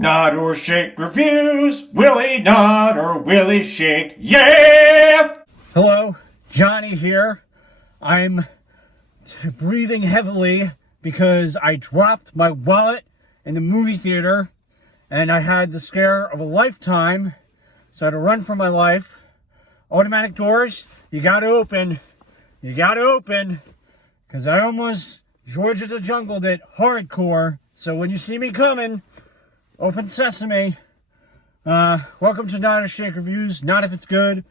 Nod or shake reviews. Willie nod or Willie shake. Yeah! Hello, Johnny here. I'm breathing heavily because I dropped my wallet in the movie theater and I had the scare of a lifetime. So I had to run for my life. Automatic doors, you gotta open. You gotta open. Because I almost George of the Jungled it hardcore. So when you see me coming, open sesame. Welcome to Nod or Shake Reviews. Not if it's good.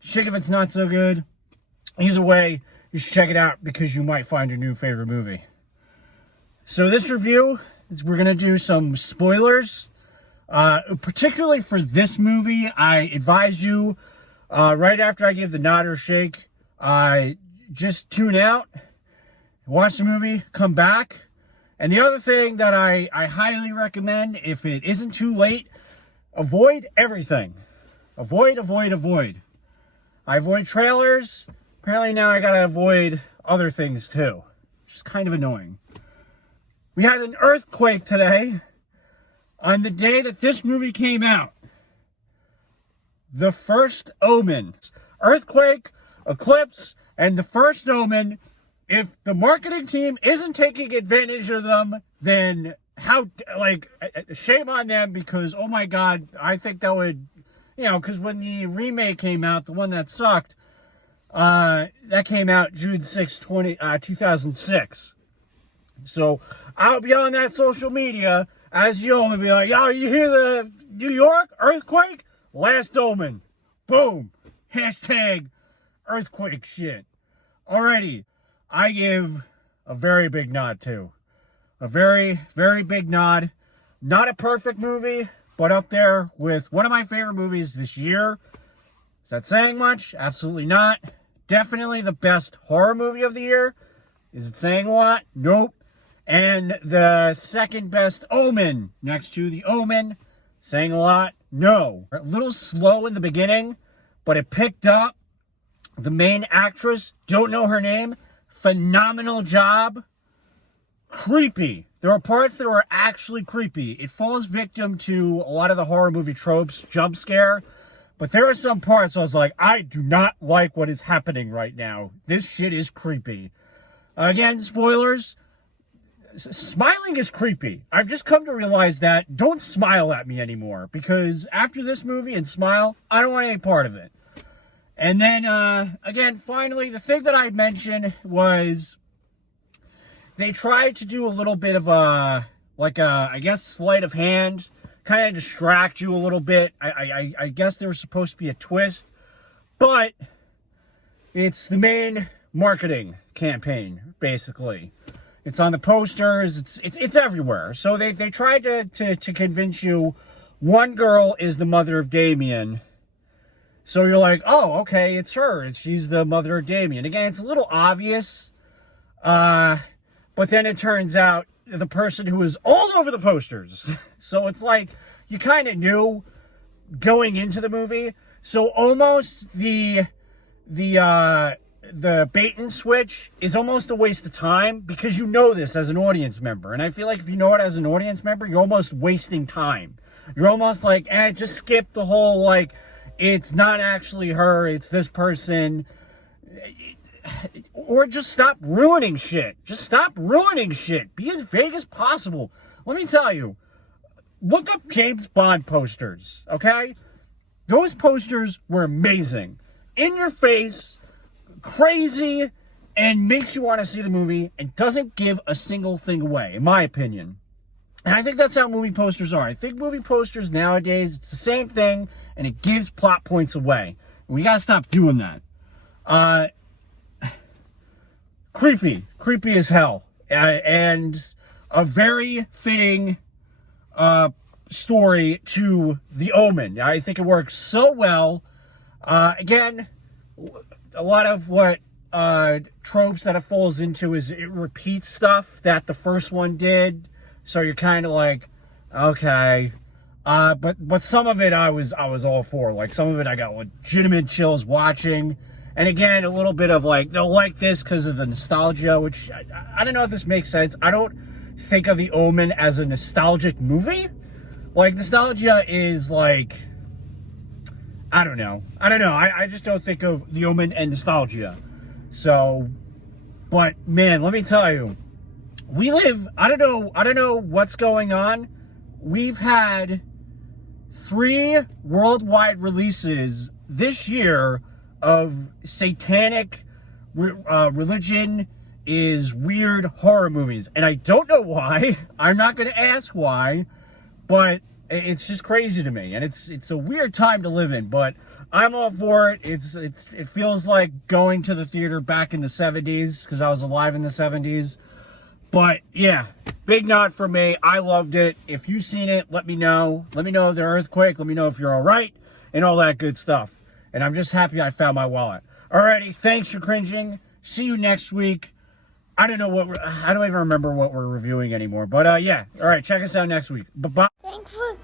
Shake if it's not so good. Either way, you should check it out because you might find your new favorite movie. So this review, we're going to do some spoilers. Particularly for this movie, I advise you, right after I give the nod or shake, just tune out, watch the movie, come back. And the other thing that I highly recommend, if it isn't too late, avoid everything. Avoid. I avoid trailers. Apparently now I gotta avoid other things too. Which is kind of annoying. We had an earthquake today on the day that this movie came out. The First Omen. Earthquake, eclipse, and the First Omen. If the marketing team isn't taking advantage of them, then shame on them, because, oh my God, I think that would, because when the remake came out, the one that sucked, that came out June 6, 2006. So I'll be on that social media as you and be like, yo, you hear the New York earthquake? Last Omen. Boom. Hashtag earthquake shit. Alrighty. I give a very big nod too. A very, very big nod. Not a perfect movie, but up there with one of my favorite movies this year. Is that saying much? Absolutely not. Definitely the best horror movie of the year. Is it saying a lot? Nope. And the second best Omen next to the Omen. Saying a lot? No. A little slow in the beginning, but it picked up. The main actress, don't know her name. Phenomenal job. Creepy. There are parts that are actually creepy. It falls victim to a lot of the horror movie tropes, jump scare. But there are some parts I was like, I do not like what is happening right now. This shit is creepy. Again, spoilers. Smiling is creepy. I've just come to realize that. Don't smile at me anymore. Because after this movie and Smile, I don't want any part of it. And then, again, finally, the thing that I mentioned was they tried to do a little bit of I guess, sleight of hand, kind of distract you a little bit. I guess there was supposed to be a twist, but it's the main marketing campaign, basically. It's on the posters. It's everywhere. So they tried to convince you one girl is the mother of Damien. So you're like, oh, okay, it's her. She's the mother of Damien. Again, it's a little obvious. But then it turns out the person who was all over the posters. So it's like you kind of knew going into the movie. So almost the bait and switch is almost a waste of time because you know this as an audience member. And I feel like if you know it as an audience member, you're almost wasting time. You're almost like, just skip the whole, it's not actually her, it's this person. Or just stop ruining shit. Just stop ruining shit. Be as vague as possible. Let me tell you, look up James Bond posters, okay? Those posters were amazing. In your face, crazy, and makes you want to see the movie and doesn't give a single thing away, in my opinion. And I think that's how movie posters are. I think movie posters nowadays, it's the same thing, and it gives plot points away. We gotta stop doing that. Creepy as hell, and a very fitting story to The Omen. I think it works so well. Again, a lot of what tropes that it falls into is it repeats stuff that the first one did. So you're kind of like, okay. But some of it I was all for. Like, some of it I got legitimate chills watching. And again, a little bit of they'll like this because of the nostalgia, which I don't know if this makes sense. I don't think of The Omen as a nostalgic movie. Like, nostalgia is like, I don't know. I just don't think of the Omen and nostalgia. So, but man, let me tell you, we live, I don't know what's going on. We've had 3 worldwide releases this year of satanic religion is weird horror movies. And I don't know why. I'm not going to ask why, but it's just crazy to me. And it's a weird time to live in, but I'm all for it. It feels like going to the theater back in the 70s because I was alive in the 70s. But yeah, big nod for me. I loved it. If you've seen it, let me know. Let me know the earthquake. Let me know if you're all right and all that good stuff. And I'm just happy I found my wallet. Alrighty, thanks for cringing. See you next week. I don't even remember what we're reviewing anymore. But yeah, all right, check us out next week. Bye-bye. Thanks for